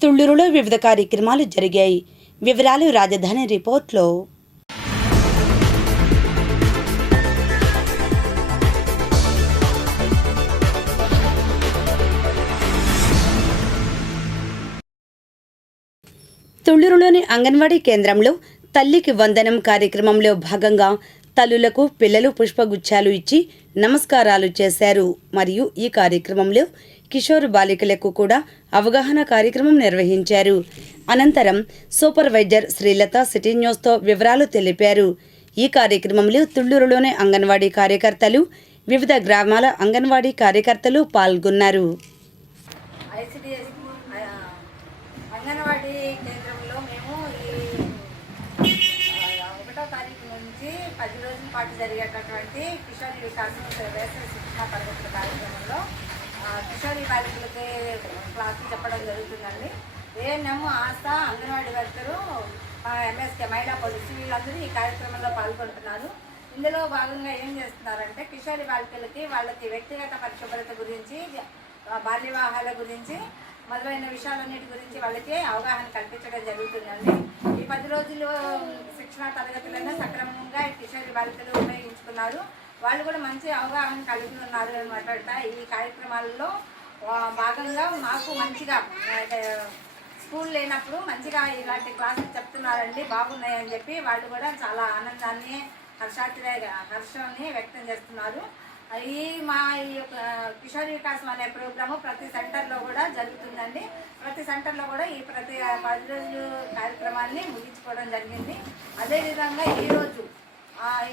తుళ్లూరులో వివిధ కార్యక్రమాలు జరిగాయి. వివరాలు రాజధాని రిపోర్ట్లో. తుళ్లూరులోని అంగన్వాడీ కేంద్రంలో తల్లికి వందనం కార్యక్రమంలో భాగంగా తల్లులకు పిల్లలు పుష్పగుచ్చాలు ఇచ్చి నమస్కారాలు చేశారు. మరియు ఈ కార్యక్రమంలో కిషోర్ బాలికలకు కూడా అవగాహన కార్యక్రమం నిర్వహించారు. అనంతరం సూపర్వైజర్ శ్రీలత సిటీ న్యూస్తో వివరాలు తెలిపారు. ఈ కార్యక్రమంలో తుళ్లూరులోని అంగన్వాడీ కార్యకర్తలు, వివిధ గ్రామాల అంగన్వాడీ కార్యకర్తలు పాల్గొన్నారు. అంగన్వాడీ కేంద్రంలో మేము ఈ 1వ తారీఖు నుంచి 10 రోజుల పాటు జరిగేటటువంటి కిషోర్ వికాసం వేసవి శిక్షణ తరగతుల కార్యక్రమంలో కిషోరి బాలికలకి క్లాసులు చెప్పడం జరుగుతుందండి. ANM, ASHA, anganwadi worker, MSK, మహిళా పోలీసు వీళ్ళందరూ ఈ కార్యక్రమంలో పాల్గొంటున్నారు. ఇందులో భాగంగా ఏం చేస్తున్నారంటే కిషోరి బాలికలకి వాళ్ళకి వ్యక్తిగత పరిశుభ్రత గురించి, బాల్య వివాహాల గురించి మొదలైన విషయాలన్నిటి గురించి వాళ్ళకి అవగాహన కల్పించడం జరుగుతుందండి. ఈ 10 రోజులు శిక్షణా తరగతులను సక్రమంగా కిషోరి బాలికలు ఉపయోగించుకున్నారు. వాళ్ళు కూడా మంచి అవగాహన కలిగి ఉన్నారు అనమాట. ఈ కార్యక్రమాల్లో భాగంగా మాకు మంచిగా స్కూల్ లేనప్పుడు మంచిగా ఇలాంటి క్లాసులు చెప్తున్నారండి, బాగున్నాయని చెప్పి వాళ్ళు కూడా చాలా ఆనందాన్ని, హర్షాన్ని వ్యక్తం చేస్తున్నారు. ఈ యొక్క కిషోర్ వికాసం అనే ప్రోగ్రాము ప్రతి సెంటర్లో కూడా జరుగుతుందండి. ప్రతి సెంటర్లో కూడా ఈ ప్రతి 10 రోజులు కార్యక్రమాన్ని ముగించుకోవడం జరిగింది. అదేవిధంగా ఈరోజు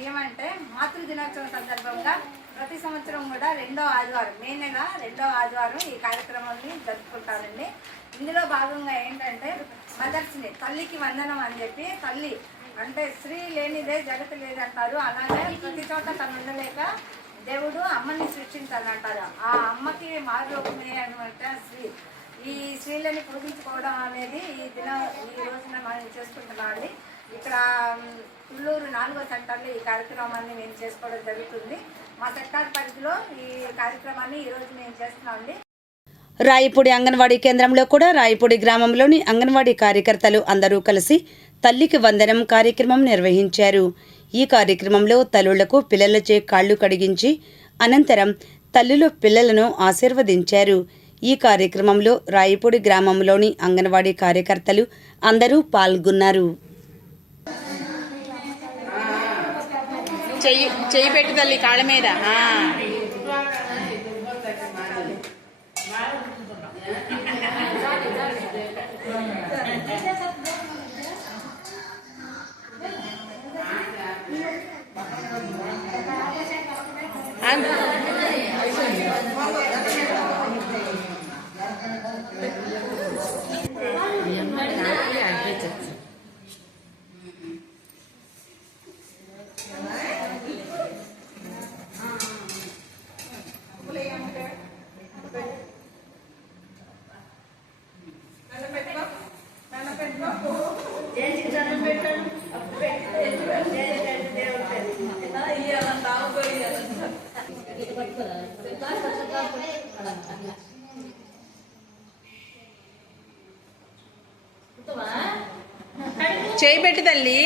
ఏమంటే మాతృ దినోత్సవం సందర్భంగా ప్రతి సంవత్సరం కూడా 2వ ఆదివారం, మే నెల 2వ ఆదివారం ఈ కార్యక్రమాన్ని జరుపుకుంటారండి. ఇందులో భాగంగా ఏంటంటే మదర్స్ని, తల్లికి వందనం అని చెప్పి, తల్లి అంటే స్త్రీ లేనిదే జగత్తు లేదంటారు. అలాగే ప్రతి చోట తను ఉండలేక దేవుడు అమ్మని సృష్టించాలంటారు. ఆ అమ్మకి మారురూపమే అనమాట స్త్రీ. ఈ స్త్రీలని పూజించుకోవడం అనేది ఈ రోజున మనం చేసుకుంటున్నామండి. ఇక్కడ తుళ్లూరు 4వ సెంటర్లో ఈ కార్యక్రమాన్ని మేము చేసుకోవడం జరుగుతుంది. మా సెక్టార్ పరిధిలో ఈ కార్యక్రమాన్ని ఈరోజు మేము చేస్తున్నామండి. రాయపూడి అంగన్వాడీ కేంద్రంలో కూడా రాయపూడి గ్రామంలోని అంగన్వాడీ కార్యకర్తలు అందరూ కలిసి తల్లికి వందనం కార్యక్రమం నిర్వహించారు. ఈ కార్యక్రమంలో తల్లులకు పిల్లలచే కాళ్లు కడిగించి అనంతరం తల్లులు పిల్లలను ఆశీర్వదించారు. ఈ కార్యక్రమంలో రాయపూడి గ్రామంలోని అంగన్వాడీ కార్యకర్తలు అందరూ పాల్గొన్నారు. చెయ్యి పెట్టు తల్లి కాళ్ళ మీద. చేయి పెట్టి తల్లి.